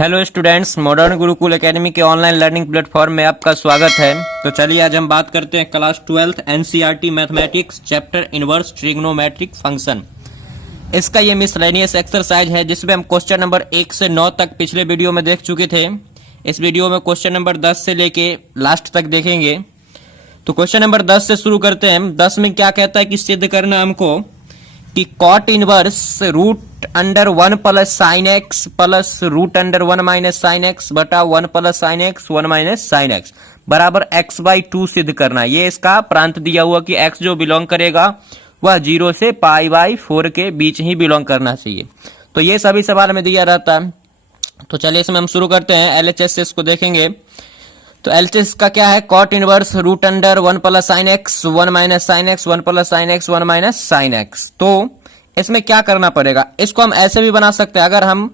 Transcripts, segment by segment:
Hello students, modern Gurukul academy के online learning platform में आपका स्वागत है। तो चलिए आज हम बात करते हैं class 12th NCERT mathematics chapter inverse trigonometric function. इसका ये मिसलेनियस एक्सरसाइज है जिसमें हम क्वेश्चन नंबर 1 से 9 तक पिछले वीडियो में देख चुके थे। इस वीडियो में क्वेश्चन नंबर 10 से लेके लास्ट तक देखेंगे। तो क्वेश्चन नंबर 10 से शुरू करते हैं। 10 में क्या कहता है कि सिद्ध करना हमको कि cot inverse root under 1 plus sine x plus root under 1 minus sine x बटा 1 plus sine x 1 minus sine x बराबर x/2 सिद्ध करना। ये इसका प्रांत दिया हुआ कि x जो बिलोंग करेगा वह 0 से π/4 के बीच ही बिलोंग करना चाहिए। तो ये सभी सवाल में दिया रहता है। तो चलिए इसमें हम शुरू करते हैं। LHS से इसको देखेंगे। तो LHS का क्या है? Cot inverse root under 1 plus sine x 1 minus sine x 1 plus sine x 1 minus sine x. तो इसमें क्या करना पड़ेगा? इसको हम ऐसे भी बना सकते हैं। अगर हम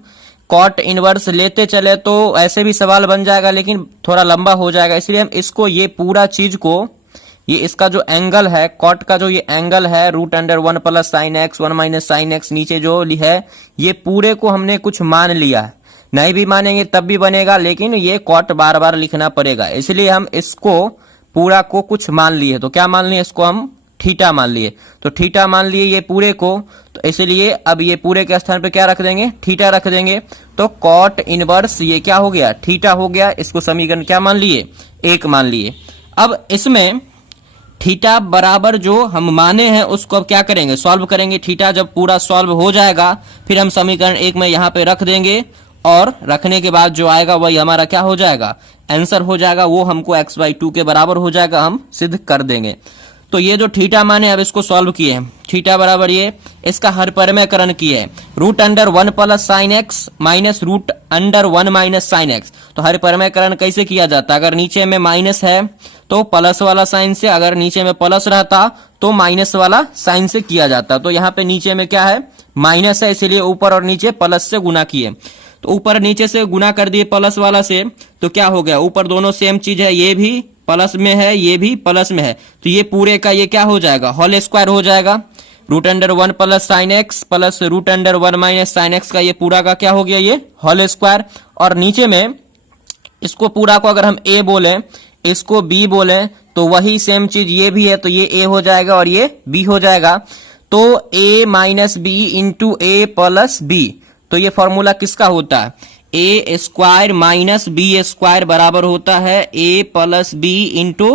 कॉट इनवर्स लेते चले तो ऐसे भी सवाल बन जाएगा, लेकिन थोड़ा लंबा हो जाएगा। इसलिए हम इसको ये पूरा चीज को, ये इसका जो एंगल है, कॉट का जो ये एंगल है root under 1 plus sine x 1 minus sine x नीचे जो है, ये पूरे को हमने कुछ मान लिया है। नहीं भी मानेंगे तब भी बनेगा, लेकिन ये कॉट बार बार लिखना पड़ेगा। इसलिए हम इसको पूरा को कुछ मान लिए। तो क्या मान लिए? इसको हम थीटा मान लिए। तो थीटा मान लिए ये पूरे को। तो इसलिए अब ये पूरे के स्थान पे क्या रख देंगे? थीटा रख देंगे। तो कॉट इनवर्स ये क्या हो गया? थीटा हो गया। इसको समीकरण क्या मान लिए? 1 मान लिए। अब इसमें थीटा बराबर जो हम माने हैं उसको अब क्या करेंगे? सॉल्व करेंगे। थीटा जब पूरा सॉल्व हो जाएगा फिर हम समीकरण 1 में यहाँ पे रख देंगे, और रखने के बाद जो आएगा वही हमारा क्या हो जाएगा? आंसर हो जाएगा। वो हमको x/2 के बराबर हो जाएगा, हम सिद्ध कर देंगे। तो ये जो थीटा माने अब इसको सॉल्व किए हैं। थीटा बराबर ये, इसका हर परिमेयकरण किए हैं। Root under 1 plus sine x minus root under 1 minus sine x. तो हर परिमेयकरण कैसे किया जाता है? अगर नीचे में माइनस है तो प्लस वाला साइन से, अगर नीचे में प्लस रहता तो माइनस वाला साइन से किया जाता। तो यहाँ पे नीचे में क्या है? माइनस है, इसीलिए ऊपर और नीचे प्लस से गुना किए। तो ऊपर नीचे से गुना कर दिए प्लस वाला से, तो क्या हो गया? ऊपर दोनों सेम चीज है, ये भी प्लस में है ये भी प्लस में है, तो ये पूरे का ये क्या हो जाएगा? होल स्क्वायर हो जाएगा। Root under 1 plus sine x plus root under 1 minus sine x का ये पूरा का क्या हो गया? ये होल स्क्वायर। और नीचे में इसको पूरा को अगर हम a बोले, इसको b बोले, तो वही सेम चीज ये भी है, तो ये a हो जाएगा और ये b हो जाएगा। तो a minus B into a plus B. तो ये फॉर्मूला किसका होता है? A square minus B square बराबर होता है A plus B into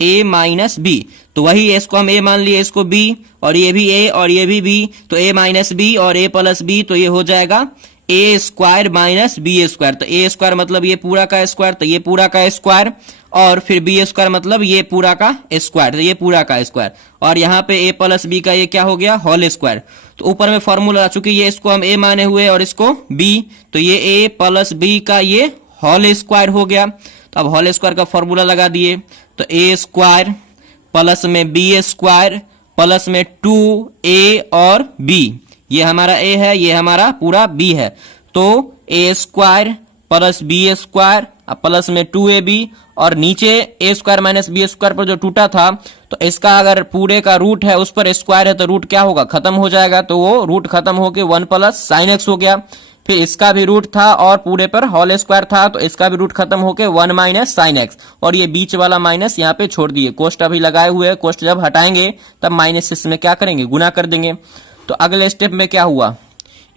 A minus B. तो वही इसको हम ए मान लिए, इसको बी, और ये भी ए और ये भी बी। तो ए माइनस बी और ए प्लस बी, तो ये हो जाएगा ए स्क्वायर माइनस बी स्क्वायर। तो ए स्क्वायर मतलब ये पूरा का स्क्वायर, तो ये पूरा का स्क्वायर, और फिर बी स्क्वायर मतलब ये पूरा का स्क्वायर, तो ये पूरा का स्क्वायर, और यहाँ पे ए प्लस बी का ये क्या हो गया? Whole square. तो ऊपर में फॉर्मूला, चूंकि ये इसको हम ए माने हुए और इसको बी, तो ये ए प्लस बी का ये होल स्क्वायर हो गया। तो अब होल स्क्वायर का फॉर्मूला लगा दिए। तो ए स्क्वायर प्लस में बी स्क्वायर प्लस में 2a और b, ये हमारा a है, ये हमारा पूरा b है। तो a square plus b square plus में 2ab, और नीचे a square minus B square पर जो टूटा था, तो इसका अगर पूरे का रूट है उस पर स्क्वायर है तो रूट क्या होगा? खत्म हो जाएगा। तो वो रूट खत्म होके 1 प्लस साइन एक्स हो गया। फिर इसका भी रूट था और पूरे पर होल स्क्वायर था, तो इसका भी रूट खत्म होके 1 माइनस साइन एक्स, और ये बीच वाला माइनस यहाँ पे छोड़ दिए। कोष्ट अभी लगाए हुए हैं, कोष्ट जब हटाएंगे तब माइनस इसमें क्या करेंगे? गुना कर देंगे। तो अगले स्टेप में क्या हुआ?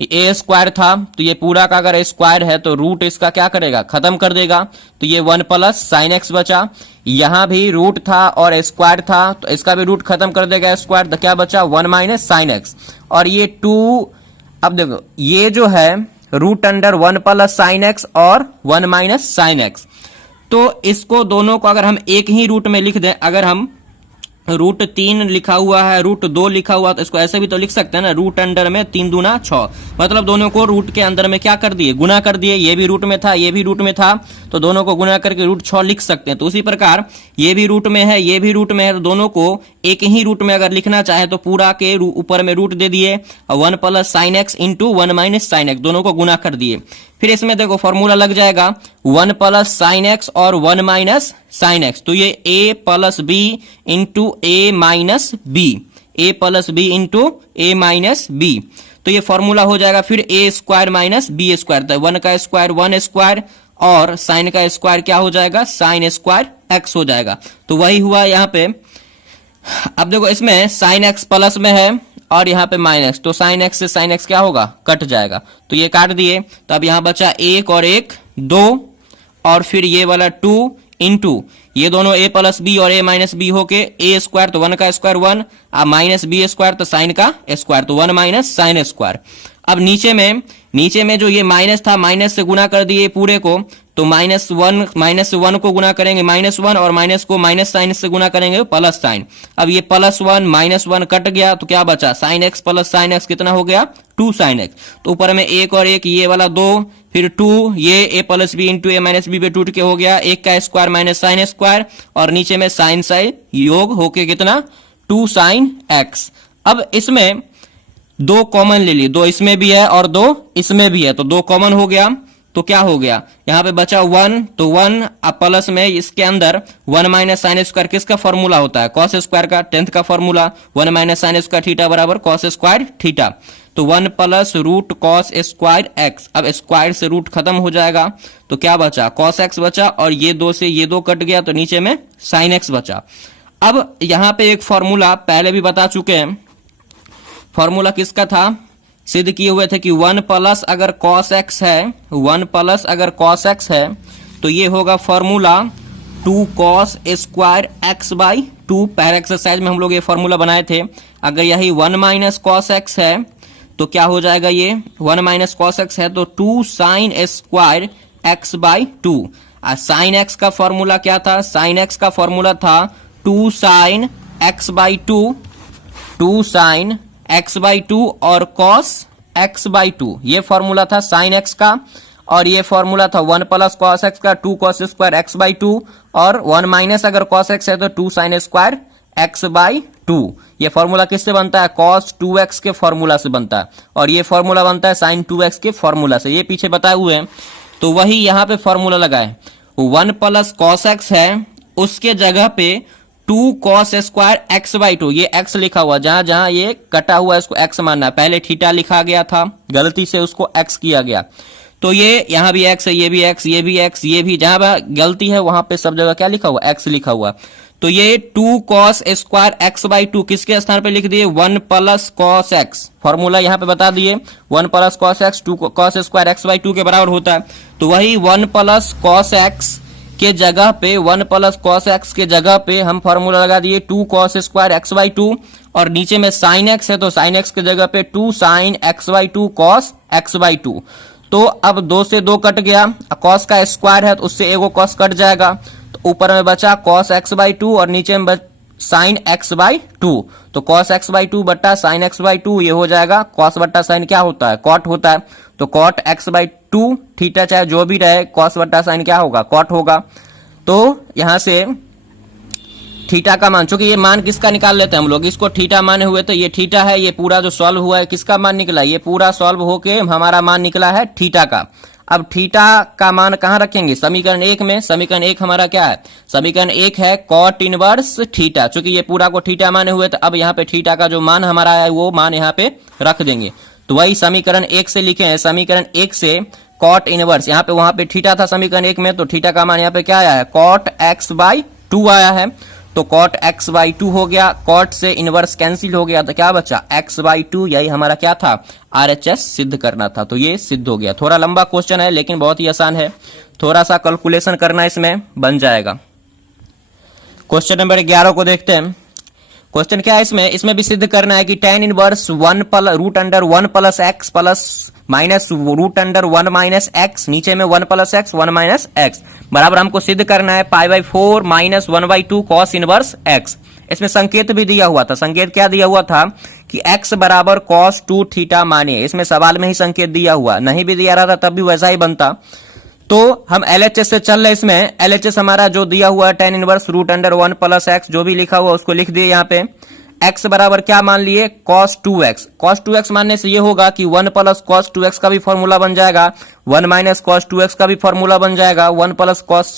ए स्क्वायर था, तो ये पूरा का अगर स्क्वायर है तो रूट इसका क्या करेगा? खत्म कर देगा। तो ये 1 प्लस साइन एक्स बचा। यहां भी रूट था और स्क्वायर था, तो इसका भी रूट खत्म कर देगा स्क्वायर। तो क्या बचा? 1 माइनस साइन एक्स, और ये 2। अब देखो ये जो है root under 1 plus sine x और 1 माइनस साइन एक्स, तो इसको दोनों को अगर हम एक ही रूट में लिख दें, अगर हम रूट 3 लिखा हुआ है, रूट 2 लिखा हुआ, तो इसको ऐसे भी तो लिख सकते हैं ना, रूट अंडर में 3 दूना 6, मतलब दोनों को रूट के अंदर में क्या कर दिए? गुना कर दिए। ये भी रूट में था, ये भी रूट में था, तो दोनों को गुना करके रूट 6 लिख सकते हैं। तो उसी प्रकार ये भी रूट में है, ये भी रूट में है, तो दोनों को एक ही रूट में अगर लिखना चाहे तो पूरा के ऊपर में रूट दे दिए, 1 plus sine x into 1 minus sine x, दोनों को गुना कर दिए। फिर इसमें देखो फॉर्मूला लग जाएगा 1 प्लस साइन एक्स और 1 माइनस साइन एक्स। तो ये a plus B into A minus b, a plus B into A minus B. तो ये फॉर्मूला हो जाएगा फिर a square minus B square, तो 1 का स्क्वायर 1 स्क्वायर और साइन का स्क्वायर क्या हो जाएगा, साइन स्क्वायर एक्स हो जाएगा। तो वही हुआ यहाँ पे। अब देखो इसमें साइन एक्स प्लस में है और यहाँ पे माइनस, तो साइन एक्स से साइन एक्स क्या होगा, कट जाएगा। तो ये काट दिए, तो अब यहाँ बचा 1 और 1 2 और फिर ये वाला 2 इंटू ये दोनों a प्लस बी और a माइनस बी होके ए स्क्वायर, तो 1 का स्क्वायर 1 अब माइनस बी स्क्वायर, तो साइन का स्क्वायर, तो 1 माइनस साइन स्क्वायर। अब नीचे में जो ये माइनस था, माइनस से गुना कर दिए पूरे को, तो माइनस वन को गुना करेंगे -1 और माइनस को माइनस साइन से गुना करेंगे प्लस साइन। अब ये +1 -1 कट गया, तो क्या बचा, sign x plus sine x कितना हो गया, 2 साइन एक्स। तो ऊपर में 1 और 1 ये वाला 2 फिर 2 ये a plus B into A minus b पे टूट के हो गया 1 का स्क्वायर माइनस साइन स्क्वायर और नीचे में साइन साइन योग होके कितना 2 साइन एक्स। अब इसमें 2 कॉमन ले लिए, 2 इसमें भी है और 2 इसमें भी है, तो 2 कॉमन हो गया, तो क्या हो गया यहाँ पे बचा 1, तो 1 अब प्लस में इसके अंदर 1 माइनस साइन स्क्वायर किसका फॉर्मूला होता है, कॉस स्क्वायर का, 10th का formula 1 minus sine square theta बराबर कॉस स्क्वायर थीटा, तो 1 plus root cos square x. अब स्क्वायर से रूट खत्म हो जाएगा, तो क्या बचा, कॉस एक्स बचा और ये 2 से ये 2 कट गया, तो नीचे में साइन एक्स बचा। अब यहाँ पे एक फॉर्मूला पहले भी बता चुके हैं, फॉर्मूला किसका था, सिद्ध किए हुए थे कि 1 प्लस अगर कॉस एक्स है, 1 प्लस अगर कॉस एक्स है तो ये होगा formula 2 cos square x by 2। पहले एक्सरसाइज में हम लोग ये फॉर्मूला बनाए थे। अगर यही 1 माइनस कॉस एक्स है तो क्या हो जाएगा, ये 1 माइनस कॉस एक्स है तो 2 sine square x by 2। Sign x का फॉर्मूला क्या था, साइन एक्स का फॉर्मूला था 2 sine x by 2, 2 sine x by 2 और कॉस एक्स बाई 2, ये फॉर्मूला था साइन एक्स का। और ये फॉर्मूला था 1 प्लस कॉस एक्स का 2 कॉस स्क्वायर एक्स बाई 2 और 1 माइनस अगर कॉस एक्स है तो 2 साइन स्क्वायर एक्स बाई 2। ये फॉर्मूला किससे बनता है, कॉस 2x के फॉर्मूला से बनता है और ये फॉर्मूला बनता है साइन 2x के फॉर्मूला से, ये पीछे बताए हुए हैं। तो वही यहाँ पे फॉर्मूला लगाए, 1 प्लस कॉस एक्स है उसके जगह पे 2 कॉस स्क्वायर एक्स बाई 2, ये एक्स लिखा हुआ, जहां जहां ये कटा हुआ है इसको एक्स मानना है, पहले थीटा लिखा गया था गलती से उसको एक्स किया गया, तो ये यहाँ भी एक्स है, ये भी एक्स, ये भी एक्स, ये भी, जहां गलती है वहां पे सब जगह क्या लिखा हुआ, एक्स लिखा हुआ। तो ये 2 कॉस स्क्वायर एक्स बाई 2 किसके स्थान पे लिख दिए, 1 प्लस कॉस एक्स, फॉर्मूला यहाँ पे बता दिए 1 plus cos x 2 cos square x by 2 के बराबर होता है। तो वही 1 प्लस कॉस एक्स के जगह पे 1 प्लस कॉस एक्स के जगह पे हम फॉर्मूला लगा दिए 2 कॉस स्क्वायर एक्स बाई 2 और नीचे में साइन एक्स है तो साइन एक्स के जगह पे 2 sine x by 2 cos x by 2। तो अब 2 से 2 कट गया, कॉस का स्क्वायर है तो उससे एगो कॉस कट जाएगा, तो ऊपर में बचा कॉस एक्स बाई 2 और नीचे में साइन एक्स बाई 2, तो कॉस एक्स बाई 2 बट्टा साइन एक्स बाई 2 ये हो जाएगा, कॉस बट्टा साइन क्या होता है, कॉट होता है, तो कॉट एक्स बाई 2 थीटा चाहे जो भी रहे कॉस बट्टा साइन क्या होगा, कॉट होगा। तो यहां से थीटा का मान, चूंकि ये मान किसका निकाल लेते हैं हम लोग, इसको थीटा माने हुए, तो ये थीटा है, ये पूरा जो सॉल्व हुआ है किसका मान निकला, ये पूरा सॉल्व होके हमारा मान निकला है थीटा का। अब थीटा का मान कहां रखेंगे, समीकरण 1 में, समीकरण 1 हमारा क्या है, समीकरण 1 है कॉट इनवर्स थीटा, चूंकि ये पूरा को थीटा माने हुए तो अब यहाँ पे थीटा का जो मान हमारा है वो मान यहाँ पे रख देंगे। तो वही समीकरण 1 से लिखे हैं, समीकरण 1 से कॉट इनवर्स, यहाँ पे वहां पे थीटा था समीकरण 1 में, तो थीटा का मान यहाँ पे क्या आया है, कॉट एक्स बाई 2 आया है, तो कॉट एक्स बाई 2 हो गया, कॉट से इनवर्स कैंसिल हो गया, तो क्या बचा एक्स बाई 2, यही हमारा क्या था, RHS सिद्ध करना था, तो ये सिद्ध हो गया। थोड़ा लंबा क्वेश्चन है लेकिन बहुत ही आसान है, थोड़ा सा कैलकुलेशन करना इसमें बन जाएगा। क्वेश्चन नंबर 11 को देखते हैं। क्वेश्चन क्या है इसमें भी सिद्ध करना है कि tan inverse 1 root under 1 plus x plus minus root under 1 minus x, नीचे में 1 प्लस एक्स 1 माइनस एक्स बराबर हमको सिद्ध करना है पाई by 4 minus 1/2 cos inverse x. इसमें संकेत भी दिया हुआ था, संकेत क्या दिया हुआ था कि x बराबर कॉस 2 थीटा मानिए, इसमें सवाल में ही संकेत दिया हुआ, नहीं भी दिया रहा था तब भी वैसा ही बनता। तो हम LHS से चल रहे, इसमें LHS हमारा जो दिया हुआ है tan inverse root under 1 plus x, जो भी लिखा हुआ उसको लिख दिए यहाँ पे, x बराबर क्या मान लिए cos 2x, cos 2x मानने से ये होगा कि 1 प्लस cos 2x का भी फॉर्मूला बन जाएगा, 1 माइनस cos 2x का भी फॉर्मूला बन जाएगा, 1 प्लस cos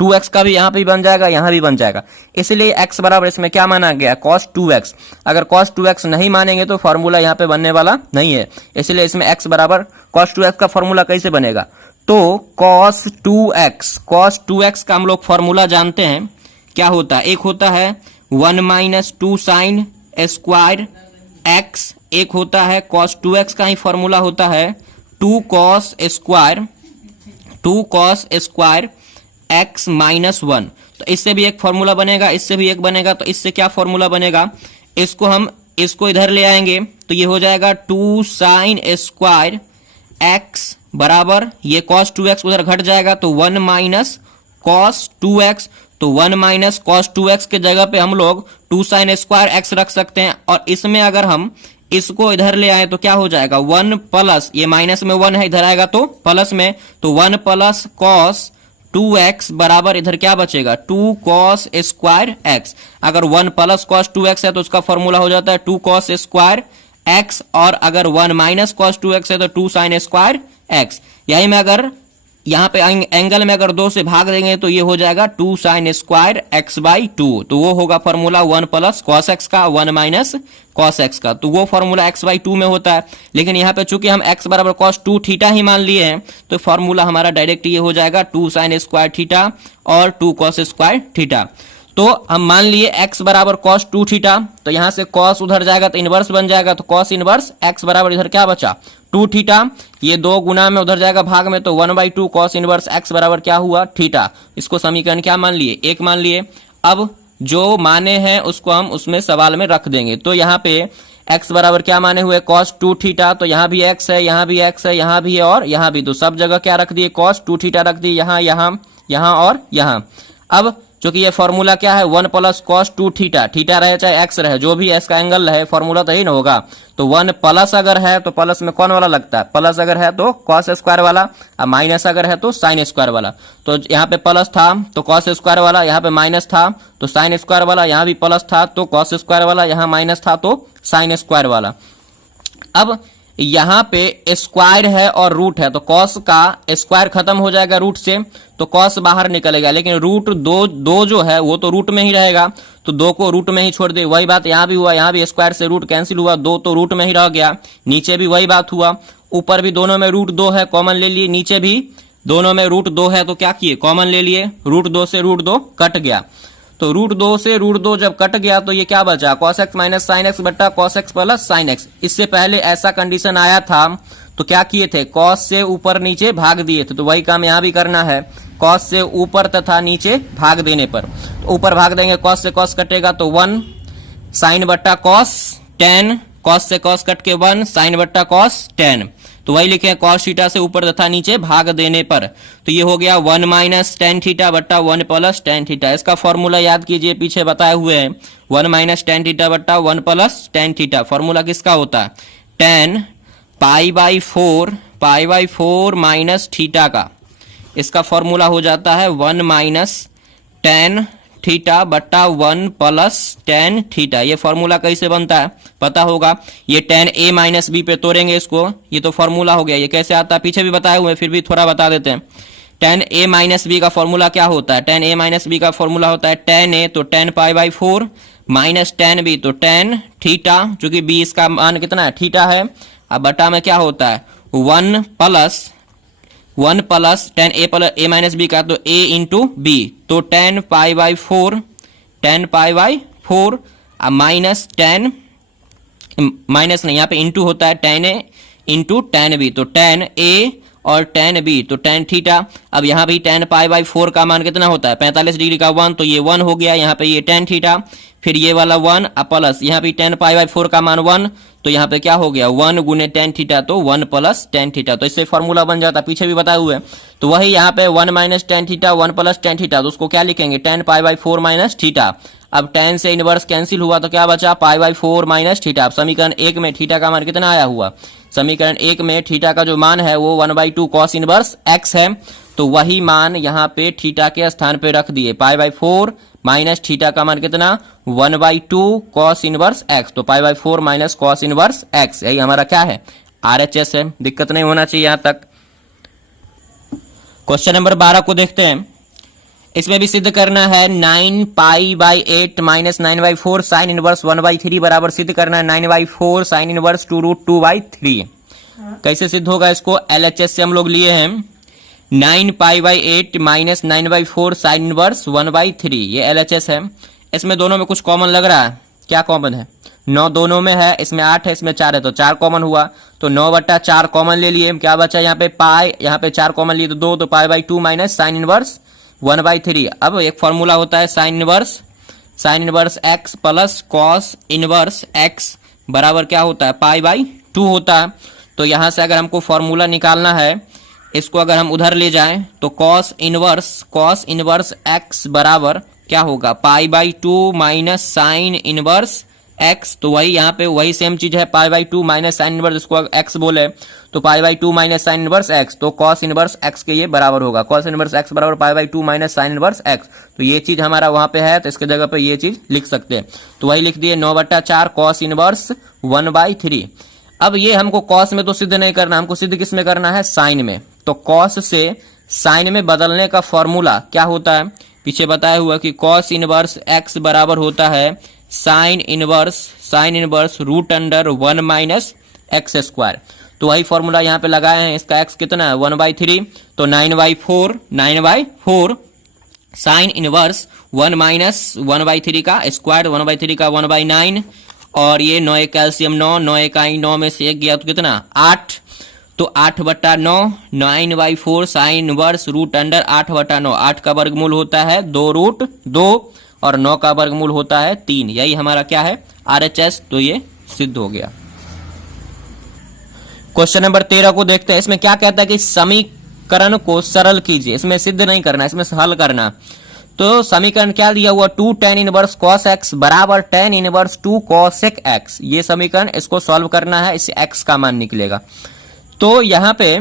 2x का भी यहाँ पे बन जाएगा, यहाँ भी बन जाएगा। इसलिए x बराबर इसमें क्या माना गया, cos 2x। अगर cos 2x नहीं मानेंगे तो फॉर्मूला यहाँ पे बनने वाला नहीं है। इसलिए इसमें x बराबर cos 2x का फॉर्मूला कैसे बनेगा, तो cos 2x का हम लोग फॉर्मूला जानते हैं क्या होता है। एक होता है 1 माइनस 2 साइन स्क्वायर x, एक होता है cos 2x का ही फॉर्मूला होता है 2 cos स्क्वायर x माइनस 1। तो इससे भी एक फॉर्मूला बनेगा, इससे भी एक बनेगा। तो इससे क्या फॉर्मूला बनेगा, इसको इधर ले आएंगे तो ये हो जाएगा 2 साइन स्क्वायर x बराबर ये cos 2x उधर घट जाएगा तो 1 माइनस cos 2x। तो 1 माइनस cos 2x के जगह पे हम लोग 2 साइन स्क्वायर x रख सकते हैं। और इसमें अगर हम इसको इधर ले आए तो क्या हो जाएगा, 1 प्लस, ये माइनस में 1 है, इधर आएगा तो प्लस में, तो 1 प्लस cos 2x बराबर इधर क्या बचेगा, 2 cos स्क्वायर x। अगर 1 प्लस cos 2x है तो उसका फॉर्मूला हो जाता है 2 cos स्क्वायर x, और अगर 1 माइनस cos 2x है तो 2 साइन स्क्वायर x। यही में अगर यहाँ पे एंगल में अगर 2 से भाग देंगे तो ये हो जाएगा 2 साइन स्क्वायर x बाई 2। तो वो होगा फॉर्मूला 1 प्लस cos x का, 1 माइनस cos x का। तो वो फॉर्मूला x बाई 2 में होता है। लेकिन यहाँ पे चूंकि हम x बराबर cos 2 थीटा ही मान लिए हैं तो फॉर्मूला हमारा डायरेक्ट ये हो जाएगा 2 साइन स्क्वायर थीटा और 2 cos स्क्वायर थीटा। तो हम मान लिए x बराबर cos 2 थीटा, तो यहां से cos उधर जाएगा तो इनवर्स बन जाएगा, तो cos इनवर्स x बराबर इधर क्या बचा, 2 थीटा। ये 2 गुना में उधर जाएगा भाग में, तो 1/2 cos इनवर्स x बराबर क्या हुआ, थीटा। इसको समीकरण क्या मान लिए, 1 मान लिए। अब जो माने हैं उसको हम उसमें सवाल में रख देंगे। तो यहाँ पे x बराबर क्या माने हुए, cos 2 थीटा। तो यहाँ भी x है, यहाँ भी x है, यहाँ भी है और यहाँ भी, तो सब जगह क्या रख दिए, cos 2 थीटा रख दिए, यहाँ और यहाँ। अब क्योंकि ये फॉर्मूला क्या है, 1 प्लस cos 2 थीटा, थीटा रहे चाहे x रहे, जो भी s का एंगल रहे, फॉर्मूला तो यही ना होगा। तो 1 प्लस अगर है तो प्लस में कौन वाला लगता है, प्लस अगर है तो cos स्क्वायर वाला, और माइनस अगर है तो साइन स्क्वायर वाला। तो यहाँ पे प्लस था तो cos स्क्वायर वाला, यहाँ पे माइनस था तो साइन स्क्वायर वाला, यहाँ भी प्लस था तो cos स्क्वायर वाला, यहाँ माइनस था तो साइन स्क्वायर वाला। अब यहाँ पे स्क्वायर है और रूट है, तो cos का स्क्वायर खत्म हो जाएगा रूट से, तो cos बाहर निकलेगा। लेकिन रूट दो जो है वो तो रूट में ही रहेगा, तो 2 को रूट में ही छोड़ दे। वही बात यहाँ भी हुआ, यहाँ भी स्क्वायर से रूट कैंसिल हुआ, 2 तो रूट में ही रह गया। नीचे भी वही बात हुआ, ऊपर भी दोनों में रूट 2 है, कॉमन ले लिए। नीचे भी दोनों में रूट 2 है तो क्या किए, कॉमन ले लिए। रूट 2 से रूट 2 कट गया, तो रूट 2 से रूट 2 जब कट गया तो ये क्या बचा, cos x minus sine x बट्टा cos x plus sine x. इससे पहले ऐसा कंडीशन आया था तो क्या किए थे, cos से ऊपर नीचे भाग दिए थे। तो वही काम यहाँ भी करना है, cos से ऊपर तथा नीचे भाग देने पर। तो ऊपर भाग देंगे, cos से cos कटेगा तो 1 साइन बट्टा cos tan, cos से cos कट के 1 साइन बट्टा cos tan। तो वही लिखे cos थीटा से ऊपर तथा नीचे भाग देने पर। तो ये हो गया 1 माइनस tan थीटा बट्टा 1 प्लस tan थीटा। इसका फॉर्मूला याद कीजिए, पीछे बताए हुए हैं, 1 माइनस tan थीटा बट्टा 1 प्लस tan थीटा। फॉर्मूला किसका होता है, tan pi by 4 minus theta का। इसका फॉर्मूला हो जाता है 1 माइनस tan थीटा बट्टा 1 प्लस tan थीटा। ये फॉर्मूला कैसे बनता है पता होगा, ये tan a माइनस बी पे तोड़ेंगे इसको, ये तो फॉर्मूला हो गया। ये कैसे आता है पीछे भी बताए हुए, फिर भी थोड़ा बता देते हैं। tan a माइनस बी का फॉर्मूला क्या होता है, tan a माइनस बी का फॉर्मूला होता है tan a तो tan pi by 4 minus tan b तो tan थीटा, चूंकि b इसका मान कितना है, थीटा है। अब बटा में क्या होता है 1 plus tan a minus b का तो a इंटू बी, तो tan pi by 4 minus tan, minus नहीं यहाँ पे इंटू होता है, tan a into tan b, तो tan a और tan b तो tan थीटा। अब यहाँ भी tan पाई बाई 4 का मान कितना होता है 45 डिग्री का 1, तो ये 1 हो गया। यहाँ पे ये tan थीटा, फिर ये वाला 1 प्लस यहाँ भी tan पाई बाई 4 का मान 1, तो यहाँ पे क्या हो गया 1 गुने tan थीटा तो 1 प्लस tan थीटा। तो इससे फॉर्मूला बन जाता, पीछे भी बताए हुए। तो वही यहाँ पे 1 minus tan theta 1 plus tan theta, तो उसको क्या लिखेंगे tan pi by 4 minus theta. अब tan से इनवर्स कैंसिल हुआ तो क्या बचा पाई बाई 4 माइनस थीटा। अब समीकरण 1 में थीटा का मान कितना आया हुआ, समीकरण 1 में थीटा का जो मान है वो 1/2 cos इनवर्स x है, तो वही मान यहाँ पे थीटा के स्थान पे रख दिए। पाई बाई 4 माइनस थीटा का मान कितना 1/2 cos इनवर्स x, तो पाई by 4 minus cos inverse x, यही हमारा क्या है RHS है। दिक्कत नहीं होना चाहिए यहां तक। क्वेश्चन नंबर 12 को देखते हैं। इसमें भी सिद्ध करना है 9 पाई/8 माइनस 9/4 साइन इनवर्स 1/3 बराबर सिद्ध करना है 9/4 साइन इनवर्स 2√2/3। कैसे सिद्ध होगा इसको? LHS से हम लोग लिए हैं 9 पाई/8 माइनस 9/4 साइन इनवर्स 1/3, ये LHS है। इसमें दोनों में कुछ कॉमन लग रहा है, क्या कॉमन है? 9 दोनों में है, इसमें 8 है, इसमें 4 है, तो 4 कॉमन हुआ, तो 9/4 कॉमन ले लिए। क्या बचा यहाँ पे? पाई, यहाँ पे 4 कॉमन लिए तो 2, तो पाई/2 माइनस साइन इनवर्स 1/3। अब एक फॉर्मूला होता है sine inverse x plus cos inverse x बराबर क्या होता है? पाई/2 होता है। तो यहां से अगर हमको फॉर्मूला निकालना है, इसको अगर हम उधर ले जाएं तो कॉस इनवर्स x बराबर क्या होगा? पाई/2 माइनस साइन इनवर्स x। तो वही यहाँ पे वही सेम चीज है, पाई/2 माइनस साइन इनवर्स, इसको x बोले तो पाई/2 माइनस साइन इनवर्स x, तो कॉस इनवर्स x के ये बराबर होगा। कॉस इनवर्स x बराबर पाई/2 माइनस साइन इनवर्स x। तो ये चीज हमारा वहां पे है, तो इसके जगह पे ये चीज लिख सकते हैं। तो वही लिख दिए 9/4 कॉस इनवर्स 1/3। अब ये हमको कॉस में तो सिद्ध नहीं करना, हमको सिद्ध किस में करना है? साइन में। तो कॉस से साइन में बदलने का फॉर्मूला क्या होता है? पीछे बताया हुआ कि कॉस इनवर्स x बराबर होता है sine inverse √1 minus x square. तो वही फॉर्मूला यहाँ पे लगाए हैं। इसका x कितना है? 1/3, तो 9/4 साइन इनवर्स 1 माइनस 1/3 का स्क्वायर, 1/3 का 1/9, और ये 9 कैल्शियम 9 इकाई 9 में से 1 गया तो कितना? 8, तो 8/9 9/4 साइन इनवर्स √8/9। 8 का वर्गमूल होता है 2√2 और 9 का वर्गमूल होता है 3। यही हमारा क्या है? RHS। तो ये सिद्ध हो गया। क्वेश्चन नंबर 13 को देखते हैं। इसमें क्या कहता है कि समीकरण को सरल कीजिए। इसमें सिद्ध नहीं करना, इसमें हल करना। तो समीकरण क्या दिया हुआ? 2 tan इनवर्स cos x बराबर tan इनवर्स 2 cosec x। ये समीकरण, इसको सॉल्व करना है, इससे x का मान निकलेगा। तो यहां पे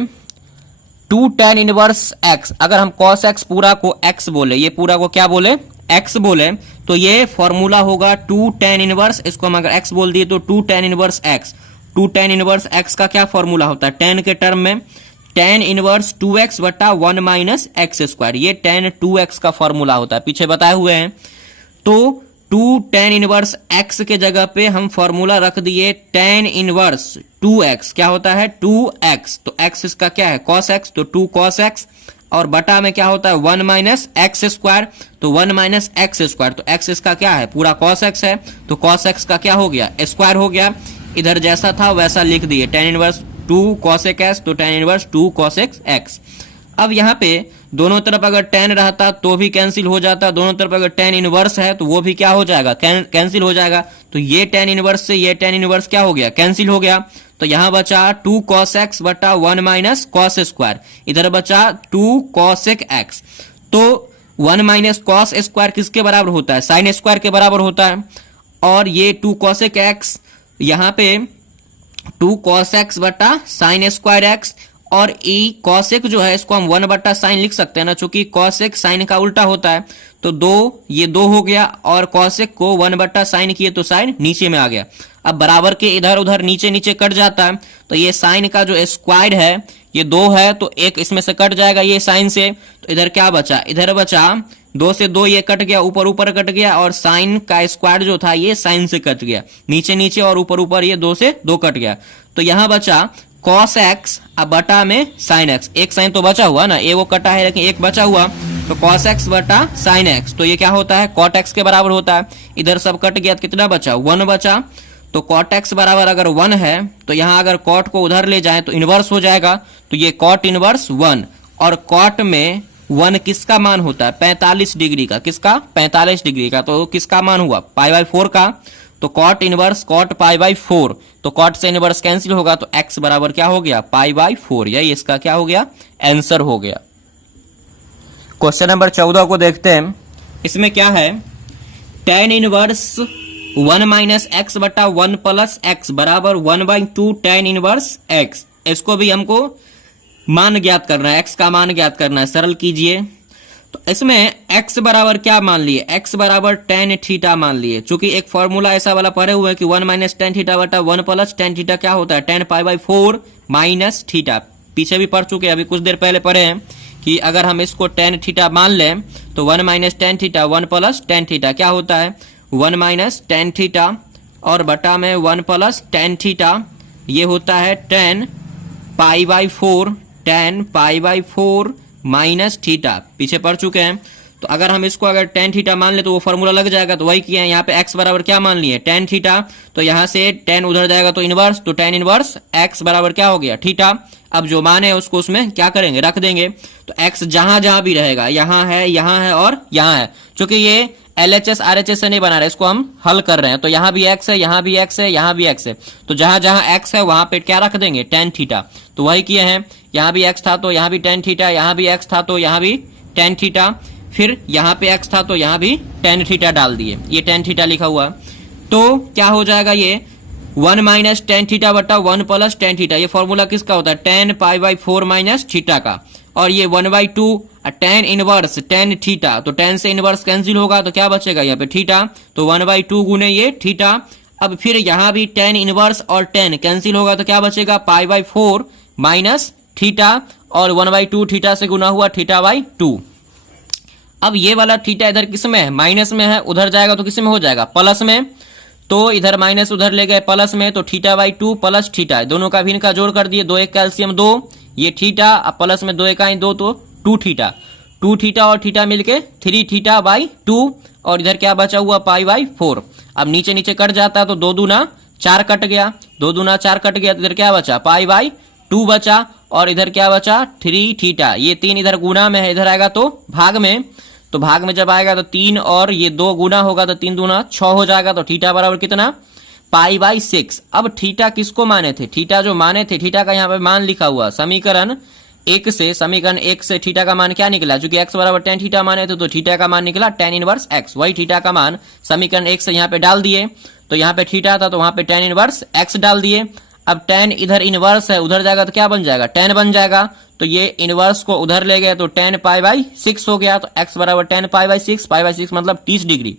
2 tan इनवर्स x, अगर हम cos x पूरा को x बोले, ये पूरा को क्या बोले? x बोले, तो ये फॉर्मूला होगा 2 tan इनवर्स, इसको हम अगर x बोल दिए तो 2 tan inverse x। 2 tan inverse x का क्या फॉर्मूला होता है? tan के टर्म में tan इनवर्स 2x बटा 1 माइनस एक्स स्क्वायर, ये tan 2x का फॉर्मूला होता है, पीछे बताए हुए हैं। तो 2 tan इनवर्स x के जगह पे हम फॉर्मूला रख दिए tan इनवर्स 2x, क्या होता है? 2x, तो x इसका क्या है? cos x, तो 2 cos x, और बटा में क्या होता है? 1 माइनस एक्स स्क्वायर, तो 1 माइनस एक्स स्क्वायर, तो x इसका क्या है? पूरा cos x है, तो cos x का क्या हो गया? स्क्वायर हो गया। इधर जैसा था वैसा लिख दिए, tan इनवर्स 2 cosec x, तो tan इनवर्स 2 cosec x। अब यहाँ पे दोनों तरफ अगर tan रहता तो भी कैंसिल हो जाता, दोनों तरफ अगर tan इनवर्स है तो वो भी क्या हो जाएगा? कैंसिल हो जाएगा। तो ये tan इनवर्स से ये tan इनवर्स क्या हो गया? कैंसिल हो गया। तो यहां बचा 2 cos x बटा 1 माइनस cos स्क्वायर, इधर बचा 2 cosec x। तो 1 माइनस cos स्क्वायर किसके बराबर होता है? साइन स्क्वायर के बराबर होता है। और ये 2 cosec x, यहां पे 2 cos x बटा साइन स्क्वायर x, और ई cosec जो है इसको हम 1 बटा साइन लिख सकते हैं ना, चूंकि cosec साइन का उल्टा होता है। तो 2, ये 2 हो गया, और cosec को 1 बटा साइन किए तो साइन नीचे में आ गया। अब बराबर के इधर उधर नीचे नीचे कट जाता है, तो ये साइन का जो स्क्वायर है ये 2 है, तो एक इसमें से कट जाएगा ये साइन से, तो इधर क्या बचा? इधर बचा 2 से 2 ये कट गया, ऊपर ऊपर कट गया, और साइन का स्क्वायर जो था ये साइन से कट गया, नीचे नीचे और ऊपर ऊपर ये 2 से 2 कट गया। तो यहां बचा cos x अब बटा में sin x, एक साइन तो बचा हुआ ना, ये वो कटा है लेकिन एक बचा हुआ, तो cos x बटा sin x, तो ये क्या होता है? cot x के बराबर होता है। इधर सब कट गया, कितना बचा? 1 बचा। तो cot x बराबर अगर 1 है तो यहां अगर cot को उधर ले जाएं तो इनवर्स हो जाएगा, तो ये cot इनवर्स 1, और cot में 1 किसका मान होता है? 45 डिग्री का। किसका? 45 डिग्री का। तो किसका मान हुआ? पाई/4 का। तो cot इनवर्स cot पाई/4, तो cot से इनवर्स कैंसिल होगा, तो x बराबर क्या हो गया? पाई/4। यही इसका क्या हो गया? आंसर हो गया। क्वेश्चन नंबर 14 को देखते हैं। इसमें क्या है? tan इनवर्स 1 माइनस एक्स बटा 1 प्लस एक्स बराबर 1/2 tan इनवर्स x। इसको भी हमको मान ज्ञात करना है, x का मान ज्ञात करना है। सरल कीजिए। तो इसमें x बराबर क्या मान लिए? x बराबर tan थीटा मान लिए, चूंकि एक फॉर्मूला ऐसा वाला पढ़े हुए कि 1 माइनस tan थीटा बटा 1 प्लस tan थीटा क्या होता है? tan pi minus theta. पीछे भी पढ़ चुके हैं, अभी कुछ देर पहले पढ़े हैं कि अगर हम इसको tan थीटा मान लें तो 1 minus tan theta 1 plus tan theta क्या होता है 1 माइनस टेन थीटा और बटा में 1 प्लस टेन थीटा ये होता है 10 पाई by 4 10 pi by 4 minus theta पीछे पढ़ चुके हैं। तो अगर हम इसको अगर टेन थीटा मान ले तो वो फॉर्मूला लग जाएगा। तो वही किया है यहाँ पे x बराबर क्या मान लिए टेन थीटा, तो यहाँ से 10 उधर जाएगा तो इनवर्स, तो टेन इनवर्स x बराबर क्या हो गया थीटा। अब जो मान है उसको उसमें क्या करेंगे रख देंगे। तो x जहां जहां भी रहेगा यहाँ है और यहाँ है, क्योंकि ये LHS RHS से नहीं बना रहे, इसको हम हल कर रहे हैं। तो यहाँ भी x है, यहाँ भी x है, यहाँ भी x है, तो जहां जहां x है वहां पे क्या रख देंगे टेन थीटा। तो वही किए हैं, यहाँ भी x था तो यहाँ भी टेन थीटा, यहाँ भी x था तो यहाँ भी टेन थीटा, फिर यहाँ पे x था तो यहाँ भी टेन थीटा डाल दिए, ये टेन थीटा लिखा हुआ। तो क्या हो जाएगा ये 1 माइनस टेन थीटा बटा 1 प्लस टेन थीटा। ये फॉर्मूला किसका होता है 10 पाई बाई 4 माइनस थीटा का, और ये 1/2 टेन इनवर्स टेन थीटा, तो 10 से इनवर्स कैंसिल होगा तो क्या बचेगा यहाँ पे थीटा, तो 1/2 गुने ये थीटा। अब फिर यहाँ भी 10 इनवर्स और 10 कैंसिल होगा तो क्या बचेगा पाई बाई 4 माइनस थीटा, और 1/2 थीटा से गुना हुआ थीटा बाई 2। अब ये वाला थीटा इधर किस में है माइनस में है, उधर जाएगा तो किस में हो जाएगा प्लस में, तो इधर माइनस उधर ले गए प्लस में, तो थीटा बाई 2 प्लस थीटा, दोनों का भी इनका जोड़ कर दिए, 2 1 कैल्सियम 2 ये थीटा, अब प्लस में 2 1 2 तो 2 थीटा, 2 थीटा और थीटा मिलके 3 थीटा बाई 2, और इधर क्या बचा हुआ पाई बाई 4। अब नीचे नीचे कट जाता तो 2 दूना 4 कट गया, 2 दूना 4 कट गया, तो इधर क्या बचा पाई बाई 2 बचा, और इधर क्या बचा 3 थीटा। ये 3 इधर गुना में है, इधर आएगा तो भाग में, तो भाग में जब आएगा तो 3 और ये 2 गुना होगा तो 3 दूना 6 हो जाएगा, तो थीटा बराबर कितना पाई बाई 6। अब थीटा किसको माने थे, थीटा जो माने थे, थीटा का यहाँ पे मान लिखा हुआ समीकरण 1 से थीटा का मान क्या निकला, चूंकि x बराबर टेन थीटा माने थे तो थीटा का मान निकला टेन इनवर्स x, वही थीटा का मान समीकरण 1 से यहाँ पे डाल दिए। तो यहाँ पे थीटा था तो वहां पे टेन इनवर्स x डाल दिए। अब टेन इधर इनवर्स है, उधर जाएगा तो क्या बन जाएगा टेन बन जाएगा, तो ये इनवर्स को उधर ले गए तो 10 पाई बाई 6 हो गया, तो x बराबर 10 पाई बाई 6 मतलब 30 डिग्री,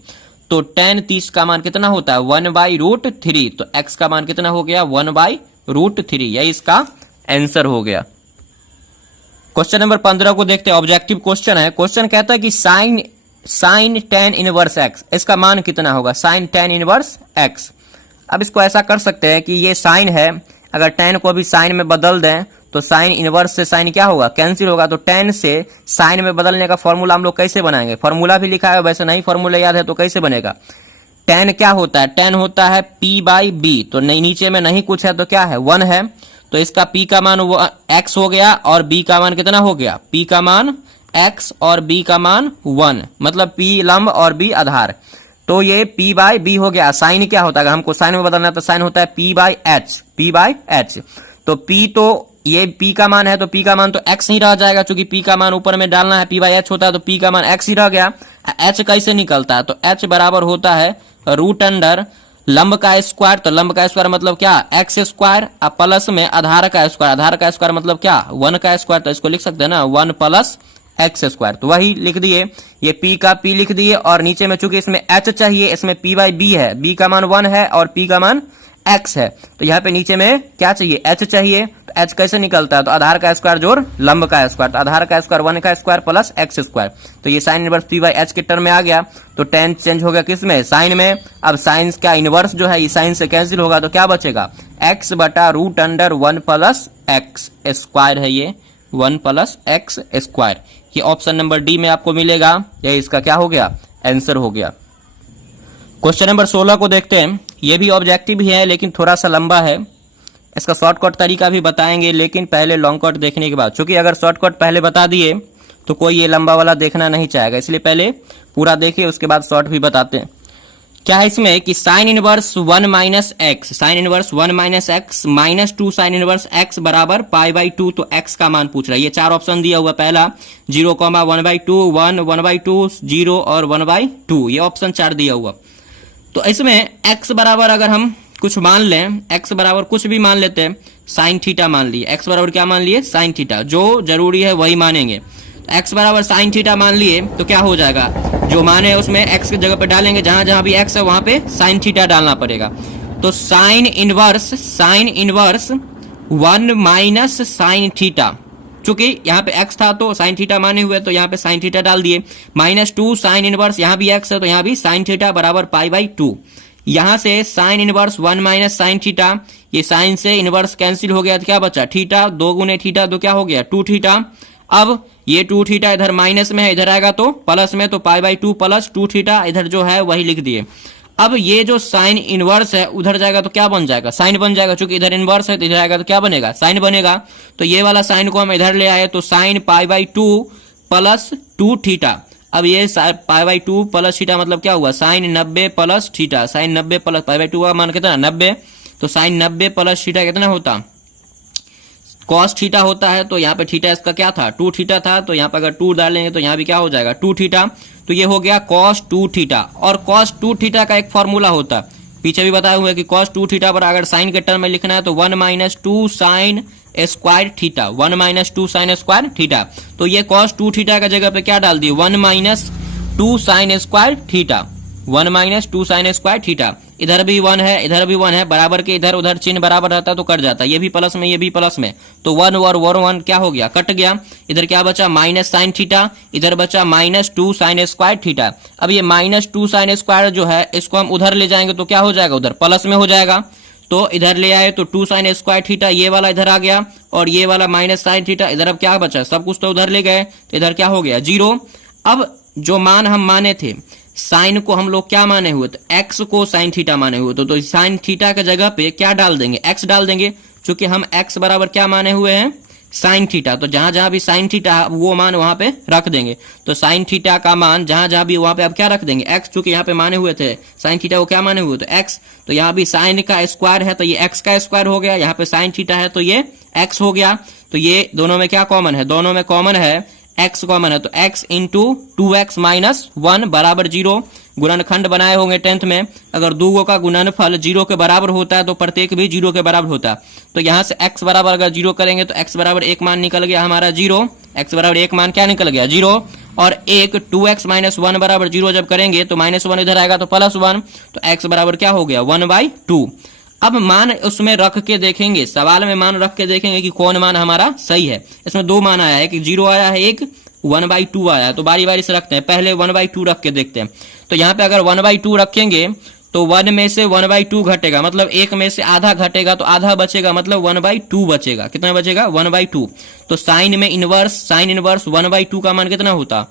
तो 10 30 का मान कितना होता है 1/√3, तो x का मान कितना हो गया 1/√3, यही इसका आंसर हो गया। क्वेश्चन नंबर 15 को देखते हैं, ऑब्जेक्टिव क्वेश्चन है। क्वेश्चन कहता है कि साइन टेन इनवर्स x, इसका मान कितना होगा साइन टेन इनवर्स x। अब इसको ऐसा कर सकते हैं कि ये साइन है, अगर टेन को भी साइन में बदल दें तो साइन इनवर्स से साइन क्या होगा कैंसिल होगा, तो टेन से साइन में बदलने का फॉर्मूला हम लोग कैसे बनाएंगे, फॉर्मूला भी लिखा है वैसे नहीं फॉर्मूला याद है तो कैसे बनेगा। टेन क्या होता है, टेन होता है p बाई बी, तो नहीं नीचे में नहीं कुछ है तो क्या है 1 है, तो इसका p का मान x हो गया और b का मान कितना हो गया, p का मान x और b का मान 1, मतलब p लंब और b आधार, तो ये p बाई बी हो गया। साइन क्या होता है, अगर हमको साइन में बदलना है तो साइन होता है p बाई एच, तो p तो ये p का मान है तो p का मान तो x ही रह जाएगा, क्योंकि p का मान ऊपर में डालना है, p बाई एच होता है तो p का मान x ही रह गया। h कैसे निकलता है, तो h बराबर होता है रूट अंडर लंब का स्क्वायर, तो लंब का स्क्वायर मतलब क्या एक्स स्क्वायर, प्लस में आधार का स्क्वायर मतलब क्या 1 का स्क्वायर, तो इसको लिख सकते हैं ना 1 प्लस एक्स स्क्वायर, तो वही लिख दिए, ये p का p लिख दिए, और नीचे में चूंकि इसमें h चाहिए, इसमें p बाई बी है, b का मान 1 है और p का मान x है, तो यहाँ पे नीचे में क्या चाहिए h चाहिए, तो h कैसे निकलता है, तो आधार का स्क्वायर जोड़ लंब का स्क्वायर, तो आधार का स्क्वायर 1 का स्क्वायर प्लस एक्स स्क्वायर, तो ये sine inverse p by H के टर्म में आ गया, तो टेन चेंज हो गया किस में साइन में। अब साइन का इनवर्स जो है ये साइन से कैंसिल होगा तो क्या बचेगा x बटा root under 1 plus x square है, ये 1 प्लस एक्स स्क्वायर, ये ऑप्शन नंबर डी में आपको मिलेगा, ये इसका क्या हो गया आंसर हो गया। क्वेश्चन नंबर 16 को देखते हैं, ये भी ऑब्जेक्टिव ही है लेकिन थोड़ा सा लंबा है, इसका शॉर्टकट तरीका भी बताएंगे, लेकिन पहले लॉन्ग कट देखने के बाद, क्योंकि अगर शॉर्टकट पहले बता दिए तो कोई ये लंबा वाला देखना नहीं चाहेगा, इसलिए पहले पूरा देखिए उसके बाद शॉर्ट भी बताते हैं। क्या है इसमें कि sine inverse 1 minus x, sine inverse 1 minus x minus 2 sine inverse x बराबर पाई बाई 2, तो एक्स का मान पूछ रहा है। ये 4 ऑप्शन दिया हुआ, पहला 0, 1/2 1, 1/2 0 और 1/2, ये ऑप्शन 4 दिया हुआ। तो इसमें x बराबर अगर हम कुछ मान लें, x बराबर कुछ भी मान लेते हैं, साइन थीटा मान लिए, x बराबर क्या मान लिए साइन थीटा, जो जरूरी है वही मानेंगे। तो x बराबर साइन थीटा मान लिए तो क्या हो जाएगा, जो माने उसमें x की जगह पे डालेंगे, जहां जहां भी x है वहां पे साइन थीटा डालना पड़ेगा। तो sine inverse 1 minus sine theta, चूंकि यहाँ पे x था तो साइन थीटा माने हुए, तो यहाँ पे साइन थीटा डाल दिए। -2 साइन इनवर्स, यहाँ भी x है तो यहाँ भी साइन थीटा बराबर π/2। यहां से sine inverse 1 minus sine theta, ये साइन से इनवर्स कैंसिल हो गया तो क्या बचा, थीटा, 2 गुने थीटा तो क्या हो गया 2 थीटा। अब ये 2 थीटा इधर माइनस में है, इधर आएगा तो प्लस में, तो π/2 प्लस 2 थीटा इधर जो है वही लिख दिए। अब ये जो साइन इनवर्स है उधर जाएगा तो क्या बन जाएगा, साइन बन जाएगा, क्योंकि इधर इनवर्स है तो इधर आएगा तो क्या बनेगा, साइन बनेगा। तो ये वाला साइन को हम इधर ले आए तो साइन π/2 प्लस 2 थीटा। अब ये π/2 प्लस थीटा मतलब क्या हुआ, sine 90 plus theta, sine 90 plus π/2 का मान कितना 90, तो साइन 90 प्लस थीटा कितना होता, कॉस थीटा होता है। तो यहाँ पे थीटा इसका क्या था 2 थीटा था, तो यहाँ पे अगर 2 डालेंगे तो यहाँ भी क्या हो जाएगा 2 थीटा, तो ये हो गया कॉस 2 थीटा। और कॉस 2 थीटा का एक फॉर्मूला होता है, पीछे भी बताया हुआ है कि कॉस 2 थीटा पर अगर साइन के टर्म में लिखना है तो 1 - 2 sign square theta, 1 - 2 sign square theta. तो ये कॉस 2 थीटा का जगह पे क्या डाल दिए 1 - 2 sign square theta, 1 - 2 sign square theta. इधर भी 1 है, इधर भी 1 है, बराबर के इधर उधर चिन्ह बराबर रहता है तो कट जाता है, ये भी प्लस में ये भी प्लस में, तो 1 और 1 क्या हो गया, कट गया। इधर क्या बचा माइनस साइन थीटा, इधर बचा -2 साइन स्क्वायर थीटा। अब ये -2 साइन स्क्वायर जो है इसको हम उधर ले जाएंगे तो क्या हो जाएगा, उधर प्लस में हो जाएगा। तो इधर ले आए तो 2 साइन स्क्वायर थीटा, ये वाला इधर आ गया, और ये वाला माइनस साइन थीटा, इधर अब क्या बचा, सब कुछ तो उधर ले गए, तो इधर क्या हो गया 0। अब जो मान हम माने थे, साइन को हम लोग क्या माने हुए, तो x को साइन थीटा माने हुए, तो साइन थीटा के जगह पे क्या डाल देंगे, x डाल देंगे, क्योंकि हम x बराबर क्या माने हुए हैं, साइन थीटा। तो जहां जहां भी साइन थीटा वो मान वहां पे रख देंगे, तो साइन थीटा का मान जहां जहां भी वहां पे अब क्या रख देंगे x, चूंकि यहाँ पे माने हुए थे साइन थीटा को क्या माने हुए तो x, तो यहाँ भी साइन का स्क्वायर है तो ये x का स्क्वायर हो गया, यहाँ पे साइन थीटा है तो ये x हो गया। तो ये दोनों में क्या कॉमन है, दोनों में कॉमन है x कॉमन है, तो x इंटू 2x माइनस 1 बराबर 0। गुणनखंड बनाए होंगे 10th में, अगर दो का गुणनफल 0 के बराबर होता है तो प्रत्येक भी 0 के बराबर होता है। तो यहाँ से x बराबर अगर 0 करेंगे तो x बराबर 1 मान निकल गया हमारा 0, x बराबर 1 मान क्या निकल गया 0, और एक 2x माइनस 1 बराबर 0 जब करेंगे तो -1 इधर आएगा तो +1, तो x बराबर क्या हो गया 1/2। अब मान उसमें रख के देखेंगे, सवाल में मान रख के देखेंगे कि कौन मान हमारा सही है। इसमें 2 मान आया है, एक 0 आया है, एक 1/2 आया है, तो बारी बारी से रखते हैं। पहले 1/2 रख के देखते हैं। तो यहाँ पे अगर 1/2 रखेंगे तो 1 में से 1/2 घटेगा, मतलब 1 में से आधा घटेगा तो आधा बचेगा, मतलब 1/2 बचेगा। कितना बचेगा 1/2। तो साइन में इनवर्स, साइन इनवर्स 1/2 का मान कितना होता,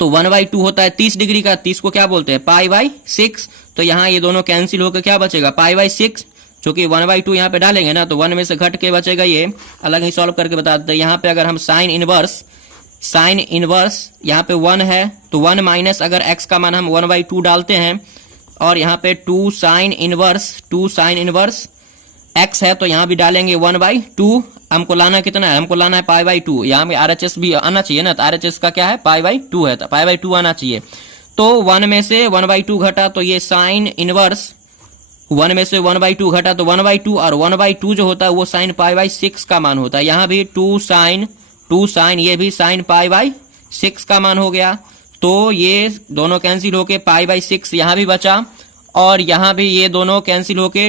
तो 1/2 होता है 30 डिग्री का, 30 को क्या बोलते हैं π/6। तो यहाँ ये दोनों कैंसिल होकर क्या बचेगा π/6, जो कि 1/2 यहाँ पे डालेंगे ना तो 1 में से घट के बचेगा, ये अलग ही सॉल्व करके बता देते हैं। यहाँ पे अगर हम साइन इनवर्स यहाँ पे 1 है तो 1 माइनस अगर x का मान हम 1/2 डालते हैं, और यहाँ पे 2 साइन इनवर्स x है तो यहाँ भी डालेंगे 1/2। हमको लाना कितना है, हमको लाना है π/2। यहाँ पे RHS भी आना चाहिए ना, तो RHS का क्या है π/2 है, तो π/2 आना चाहिए। तो 1 में से 1/2 घटा तो ये साइन इनवर्स 1 में से 1/2 घटा तो 1/2, और 1/2 जो होता है वो साइन π/6 का मान होता है। यहाँ भी 2 साइन ये भी साइन π/6 का मान हो गया। तो ये दोनों कैंसिल होके π/6 यहाँ भी बचा, और यहाँ भी ये दोनों कैंसिल होके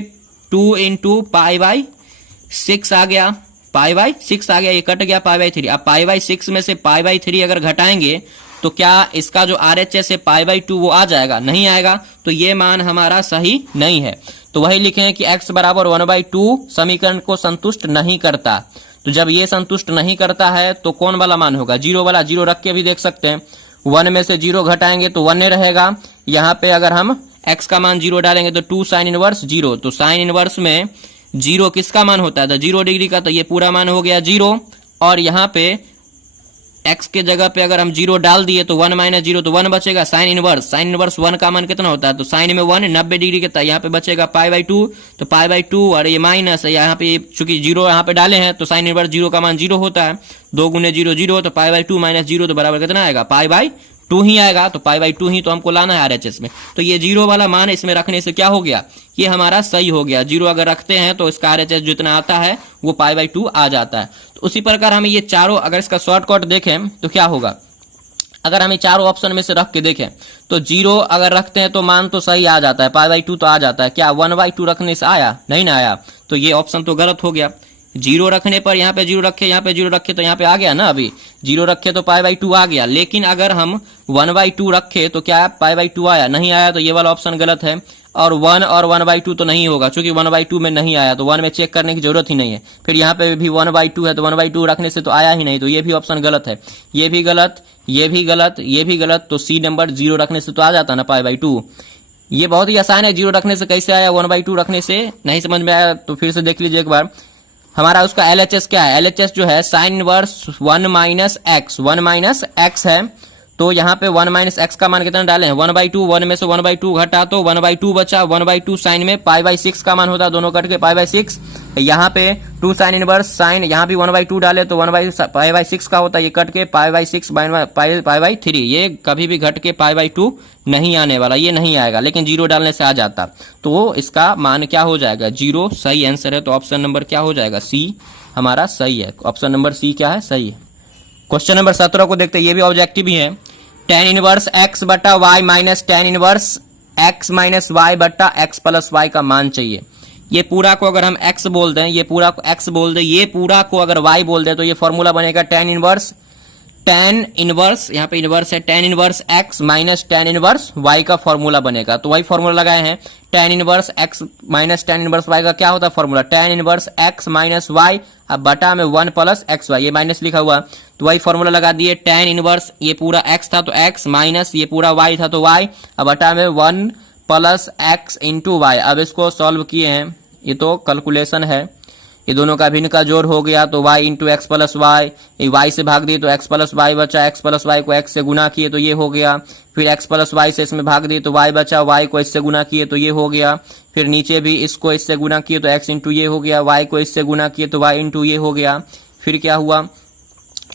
2 इंटू π/6 आ गया, π/6 आ गया, ये कट गया π/3। अब π/6 में से π/3 अगर घटाएंगे तो क्या इसका जो RHS है π/2 वो आ जाएगा, नहीं आएगा, तो ये मान हमारा सही नहीं है। तो वही लिखे हैं कि x बराबर 1/2 समीकरण को संतुष्ट नहीं करता। तो जब ये संतुष्ट नहीं करता है तो कौन वाला मान होगा, 0 वाला। 0 रख के भी देख सकते हैं, 1 में से 0 घटाएंगे तो 1 रहेगा। यहाँ पे अगर हम x का मान 0 डालेंगे तो 2 साइन इनवर्स 0, तो साइन इनवर्स में 0 किसका मान होता है, तो 0 डिग्री का, तो ये पूरा मान हो गया 0। और यहाँ पे x के जगह पे अगर हम 0 डाल दिए तो 1 माइनस 0 तो 1 बचेगा। साइन इनवर्स 1 का मान कितना होता है, तो साइन में 1 90 डिग्री के, यहाँ पे बचेगा π/2, तो π/2 और ये माइनस है, यहाँ पे चूंकि 0 यहाँ पे डाले हैं तो साइन इनवर्स 0 का मान 0 होता है, 2 गुने 0 0, तो π/2 माइनस 0 तो बराबर कितना आएगा π/2 ही आएगा। तो π/2 ही तो हमको लाना है RHS में। तो ये 0 वाला मान इसमें रखने से क्या हो गया, ये हमारा सही हो गया। 0 अगर रखते हैं तो इसका RHS जितना आता है वो π/2 आ जाता है। तो उसी प्रकार हमें ये चारों अगर इसका शॉर्टकट देखें तो क्या होगा, अगर हम ये चारों ऑप्शन में से रख के देखें तो 0 अगर रखते हैं तो मान तो सही आ जाता है, π/2 तो आ जाता है। क्या 1/2 रखने से आया, नहीं ना आया, तो ये ऑप्शन तो गलत हो गया। जीरो रखने पर यहाँ पे जीरो रखे, यहाँ पे जीरो रखे तो यहाँ पे आ गया ना, अभी जीरो रखे तो पाई बाई 2 आ गया। लेकिन अगर हम 1/2 रखे तो क्या पाई बाई 2 आया? नहीं आया, तो ये वाला ऑप्शन गलत है। और 1 और 1/2 तो नहीं होगा, चूंकि 1/2 में नहीं आया तो 1 में चेक करने की जरूरत ही नहीं है। फिर यहाँ पे भी 1/2 है तो 1/2 रखने से तो आया ही नहीं, तो ये भी ऑप्शन गलत है। ये भी गलत, ये भी गलत, ये भी गलत। तो सी नंबर जीरो रखने से तो आ जाता ना पाई बाई 2। ये बहुत ही आसान है, जीरो रखने से कैसे आया, 1/2 रखने से। नहीं समझ में आया तो फिर से देख लीजिए एक बार। हमारा उसका LHS क्या है? LHS जो है sine inverse 1 minus x, 1 minus x है। तो यहाँ पे 1 माइनस एक्स का मान कितना डाले हैं? 1/2, 1 में से 1/2 घटा तो 1/2 बचा। 1/2 साइन में पाई बाई 6 का मान होता है, दोनों कट के पाई बाई 6। यहाँ पे 2 साइन इनवर्स साइन, यहाँ भी 1/2 डाले तो 1 बाई 6 का होता है, ये कट के पाई बाई 6 पाई बाई 3। ये कभी भी घट के पाई बाई 2 नहीं आने वाला, ये नहीं आएगा, लेकिन जीरो डालने से आ जाता। तो इसका मान क्या हो जाएगा? जीरो सही आंसर है। तो ऑप्शन नंबर क्या हो जाएगा? सी हमारा सही है। ऑप्शन नंबर सी क्या है? सही है। क्वेश्चन नंबर 17 को देखते हैं, ये भी ऑब्जेक्टिव ही है। tan इनवर्स x बटा y minus tan inverse x minus y बटा x प्लस वाई का मान चाहिए। ये पूरा को अगर हम x बोल दें, ये पूरा को x बोल दें, ये पूरा को अगर y बोल दें, तो ये फॉर्मूला बनेगा tan इनवर्स, यहाँ पे इनवर्स है, tan inverse x minus tan inverse y का फॉर्मूला बनेगा। तो वही फॉर्मूला लगाए हैं, tan inverse x minus tan inverse y का क्या होता है formula? tan inverse x minus y, अब बटा में 1 प्लस एक्स वाई, ये माइनस लिखा हुआ, तो वही फॉर्मूला लगा दिए। tan इनवर्स ये पूरा x था तो x माइनस ये पूरा y था तो y, अब बटा में 1 प्लस एक्स इंटू वाई। अब इसको सॉल्व किए हैं, ये तो कैलकुलेशन है, ये दोनों का भिन्न का जोड़ हो गया तो y into x plus y, y से भाग दिए तो x प्लस वाई बचा, x प्लस वाई को x से गुना किए तो ये हो गया। फिर x प्लस वाई से इसमें भाग दिए तो y बचा, y को इससे गुना किए तो ये हो गया। फिर नीचे भी इसको इससे गुना किए तो x इंटू ये हो गया, y को इससे गुना किए तो y इंटू ये हो गया। फिर क्या हुआ?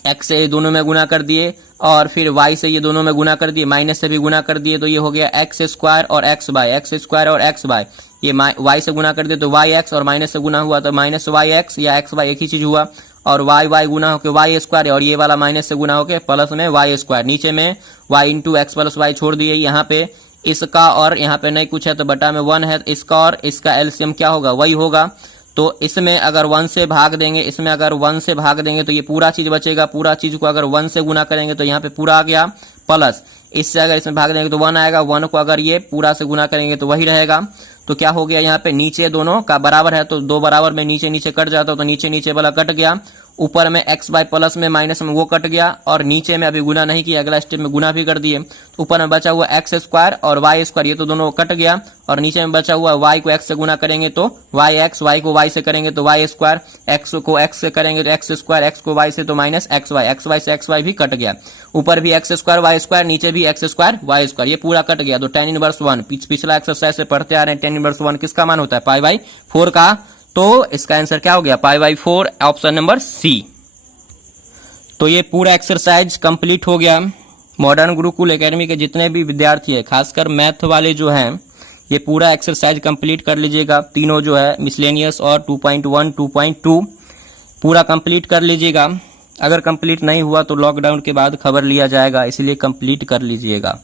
x से ये दोनों में गुना कर दिए और फिर y से ये दोनों में गुना कर दिए, माइनस से भी गुना कर दिए तो ये हो गया x स्क्वायर और x बाय, x स्क्वायर और x बाय। ये y से गुना कर दिए तो yx और माइनस से गुना हुआ तो माइनस yx या x बाय, एक ही चीज हुआ। और y गुना होकर y स्क्वायर, और ये वाला माइनस से गुना होकर प्लस में y स्क्वायर। नीचे में y into x plus y छोड़ दिए, यहाँ पे इसका और यहाँ पे नहीं कुछ है तो बटा में 1 है, इसका और इसका एलसीएम क्या होगा? वही होगा। तो इसमें अगर 1 से भाग देंगे, इसमें अगर 1 से भाग देंगे तो ये पूरा चीज बचेगा। पूरा चीज को अगर 1 से गुना करेंगे तो यहाँ पे पूरा आ गया प्लस, इससे अगर इसमें भाग देंगे तो 1 आएगा। 1 को अगर ये पूरा से गुना करेंगे तो वही रहेगा। तो क्या हो गया? यहाँ पे नीचे दोनों का बराबर है तो दो बराबर में नीचे नीचे कट जाता, तो नीचे नीचे वाला कट गया। ऊपर में x बाय प्लस में माइनस में वो कट गया, और नीचे में अभी गुना नहीं किया, अगला स्टेप में गुना भी कर दिए। तो ऊपर में बचा हुआ एक्स स्क्वायर और वाई स्क्वायर, ये तो दोनों कट गया। और नीचे में बचा हुआ y को x से गुना करेंगे तो y x, y को y से करेंगे तो y स्क्वायर, x को x से करेंगे तो x स्क्वायर, x को y से तो माइनस एक्स वाई से एक्स वाई भी कट गया। ऊपर भी x स्क्वायर y स्क्वायर, नीचे भी x स्क्वायर y स्क्वायर, ये पूरा कट गया। तो tan इनवर्स 1 पिछला एक्सरसाइज से पढ़ते आ रहे हैं, tan इनवर्स 1 किसका मान होता है? पाई बाई 4 का। तो इसका आंसर क्या हो गया? Pi by 4, option number C. तो ये पूरा एक्सरसाइज कंप्लीट हो गया। मॉडर्न गुरुकुल एकेडमी के जितने भी विद्यार्थी है, खासकर मैथ वाले जो हैं, ये पूरा एक्सरसाइज कंप्लीट कर लीजिएगा। तीनों जो है मिसलेनियस और 2.1, 2.2 पूरा कंप्लीट कर लीजिएगा। अगर कंप्लीट नहीं हुआ तो लॉकडाउन के बाद खबर लिया जाएगा, इसलिए कंप्लीट कर लीजिएगा।